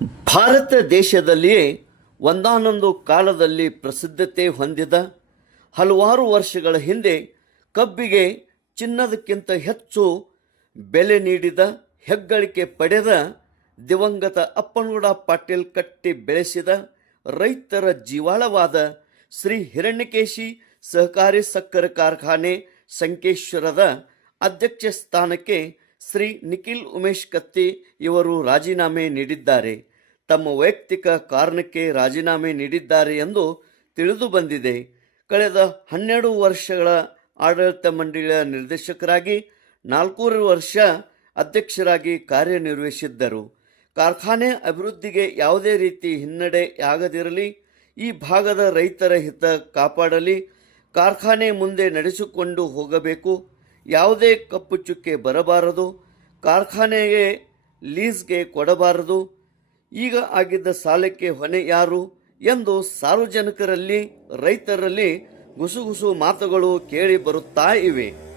ಭಾರತ ದೇಶದಲ್ಲಿಯೇ ಒಂದಾನೊಂದು ಕಾಲದಲ್ಲಿ ಪ್ರಸಿದ್ಧತೆ ಹೊಂದಿದ ಹಲವಾರು ವರ್ಷಗಳ ಹಿಂದೆ ಕಬ್ಬಿಗೆ ಚಿನ್ನದಕ್ಕಿಂತ ಹೆಚ್ಚು ಬೆಲೆ ನೀಡಿದ ಹೆಗ್ಗಳಿಕೆ ಪಡೆದ ದಿವಂಗತ ಅಪ್ಪನಗೌಡ ಪಾಟೀಲ್ ಕಟ್ಟಿ ಬೆಳೆಸಿದ ರೈತರ ಜೀವಾಳವಾದ ಶ್ರೀ ಹಿರಣ್ಯಕೇಶಿ ಸಹಕಾರಿ ಸಕ್ಕರೆ ಕಾರ್ಖಾನೆ ಸಂಕೇಶ್ವರದ ಅಧ್ಯಕ್ಷ ಸ್ಥಾನಕ್ಕೆ ಶ್ರೀ ನಿಖಿಲ್ ಉಮೇಶ್ ಕತ್ತಿ ಇವರು ರಾಜೀನಾಮೆ ನೀಡಿದ್ದಾರೆ. ತಮ್ಮ ವೈಯಕ್ತಿಕ ಕಾರಣಕ್ಕೆ ರಾಜೀನಾಮೆ ನೀಡಿದ್ದಾರೆ ಎಂದು ತಿಳಿದು ಬಂದಿದೆ. ಕಳೆದ ಹನ್ನೆರಡು ವರ್ಷಗಳ ಆಡಳಿತ ಮಂಡಳಿಯ ನಿರ್ದೇಶಕರಾಗಿ ನಾಲ್ಕೂರು ವರ್ಷ ಅಧ್ಯಕ್ಷರಾಗಿ ಕಾರ್ಯನಿರ್ವಹಿಸಿದ್ದರು. ಕಾರ್ಖಾನೆ ಅಭಿವೃದ್ಧಿಗೆ ಯಾವುದೇ ರೀತಿ ಹಿನ್ನಡೆಯಾಗದಿರಲಿ ಈ ಭಾಗದ ರೈತರ ಹಿತ ಕಾಪಾಡಲಿ, ಕಾರ್ಖಾನೆ ಮುಂದೆ ನಡೆಸಿಕೊಂಡು ಹೋಗಬೇಕು, ಯಾವುದೇ ಕಪ್ಪು ಚುಕ್ಕೆ ಬರಬಾರದು, ಕಾರ್ಖಾನೆಗೆ ಲೀಸ್ಗೆ ಕೊಡಬಾರದು ಈಗ ಆಗಿದ್ದ ಸಾಲಕ್ಕೆ ಹೊಣೆ ಯಾರು ಎಂದು ಸಾರ್ವಜನಿಕರಲ್ಲಿ ರೈತರಲ್ಲಿ ಗುಸುಗುಸು ಮಾತುಗಳು ಕೇಳಿ ಬರುತ್ತಾ ಇವೆ.